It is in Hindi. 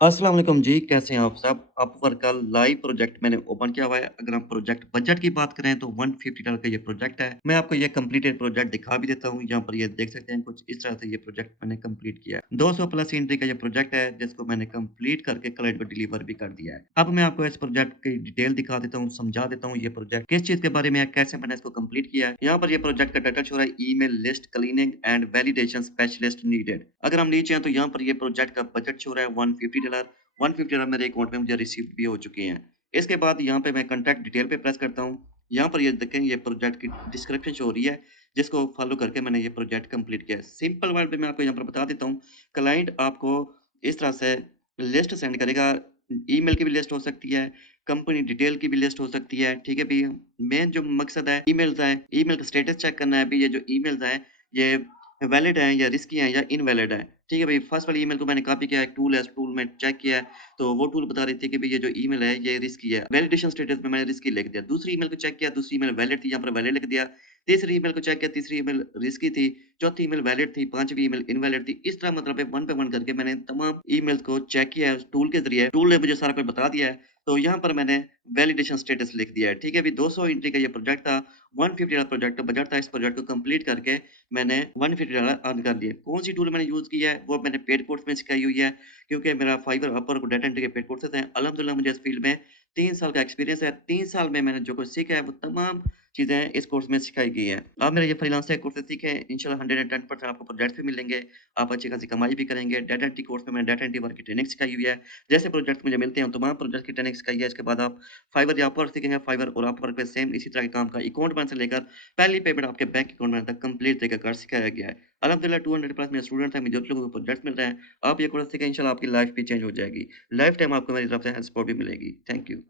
अस्सलाम वालेकुम जी, कैसे हैं आप सब? अपवर्क का लाइव प्रोजेक्ट मैंने ओपन किया हुआ है। अगर हम प्रोजेक्ट बजट की बात करें तो $150 का ये प्रोजेक्ट है। मैं आपको ये कंप्लीटेड प्रोजेक्ट दिखा भी देता हूँ। यहाँ पर ये देख सकते हैं कुछ इस तरह से ये प्रोजेक्ट मैंने कंप्लीट किया है। 200 प्लस एंट्री का ये प्रोजेक्ट है जिसको मैंने कंप्लीट करके क्लाइंट को डिलीवर भी कर दिया है। अब मैं आपको इस प्रोजेक्ट की डिटेल दिखा देता हूँ, समझा देता हूँ ये प्रोजेक्ट किस चीज़ के बारे में है, कैसे मैंने इसको कंप्लीट किया है। यहाँ पर ये प्रोजेक्ट का टाइटल शो हो रहा है email list cleaning and validation specialist needed. अगर हम नीचे हैं तो यहाँ पर ये प्रोजेक्ट का बजट शो हो रहा है $150 $150 मेरे अकाउंट में मुझे रिसीव्ड भी हो चुके हैं। इसके बाद यहाँ पे मैं कॉन्टैक्ट डिटेल पे प्रेस करता हूँ। यहाँ पर ये देखें ये प्रोजेक्ट की डिस्क्रिप्शन शो हो रही है, जिसको फॉलो करके मैंने ये प्रोजेक्ट कंप्लीट किया है। सिंपल वर्ड में मैं आपको यहाँ पर बता देता हूँ, क्लाइंट आपको इस तरह से लिस्ट सेंड करेगा, ईमेल की भी लिस्ट हो सकती है, कंपनी डिटेल की भी लिस्ट हो सकती है, ठीक है भैया? मेन जो मकसद है ईमेल्स हैं, ईमेल का स्टेटस चेक करना है भई ये जो ईमेल्स हैं, ये वैलिड हैं या रिस्की हैं या इनवैलिड हैं। ठीक है भई, फर्स्ट वाली ईमेल को मैंने कॉपी किया, एक टूल है, उस टूल में चेक किया है, तो वो टूल बता रही थी कि भई ये जो ईमेल है, ये रिस्की है। वैलिडेशन स्टेटस में मैंने रिस्की लिख दिया। दूसरी ईमेल को चेक किया, दूसरी ईमेल वैलिड थी, यहाँ पर वैलिड लिख दिया। तीसरी ईमेल को चेक किया, तीसरी ईमेल रिस्की थी, चौथी ईमेल वैलिड थी, पाँचवीं ईमेल इनवैलिड थी। इस तरह मतलब है वन बाय वन करके मैंने तमाम ईमेल्स को चेक किया है उस टूल के ज़रिए। टूल ने मुझे सारा कुछ बता दिया है, तो यहाँ पर मैंने वैलिडेशन स्टेटस लिख दिया है। ठीक है, अभी 200 एंट्री का ये प्रोजेक्ट था, $150 प्रोजेक्ट का बजट था। इस प्रोजेक्ट को कंप्लीट करके मैंने $150 अर्न कर लिए। कौन-सी टूल मैंने यूज़ की है, वो मैंने पेड कोर्स में सिखाई हुई है, क्योंकि मेरा फाइवर, अपवर्क और डाटा एंट्री के पेड कोर्सेज़ हैं। अल्हम्दुलिल्लाह मुझे इस फील्ड में 3 साल का एक्सपीरियंस है। 3 साल में मैंने जो कुछ सीखा है, वो तमाम चीज़ें इस कोर्स में सिखाई गई हैं। आप मेरे ये फ्रीलांसर कोर्सेज़ सीखें, इंशाल्लाह 110% आपको प्रोजेक्ट्स भी मिलेंगे। आप अच्छी खासी कमाई भी करेंगे। डाटा एंट्री कोर्स में मैंने डाटा एंट्री वर्क की ट्रेनिंग सिखाई हुई है। जैसे प्रोजेक्ट्स मुझे मिलते हैं, तमाम प्रोजेक्ट की ट्रेनिंग सिखाई है। इसके बाद आप फाइवर या अपवर्क सीखेंगे, फाइवर और अपवर्क पे सेम इसी तरह के काम का अकाउंट बनाने से लेकर पहली पेमेंट आपके बैंक अकाउंट में तक कंप्लीट तरीकाकार सिखाया गया है। अल्हम्दुलिल्लाह 200 प्लस मेरे स्टूडेंट्स हैं, मुझे लोगों को प्रोजेक्ट्स मिल रहे हैं। आप ये कोर्स सीखें, इंशाल्लाह आपकी लाइफ भी चेंज हो जाएगी। लाइफ टाइम आपको मेरी तरफ से हेल्प सपोर्ट भी मिलेगी। Thank you.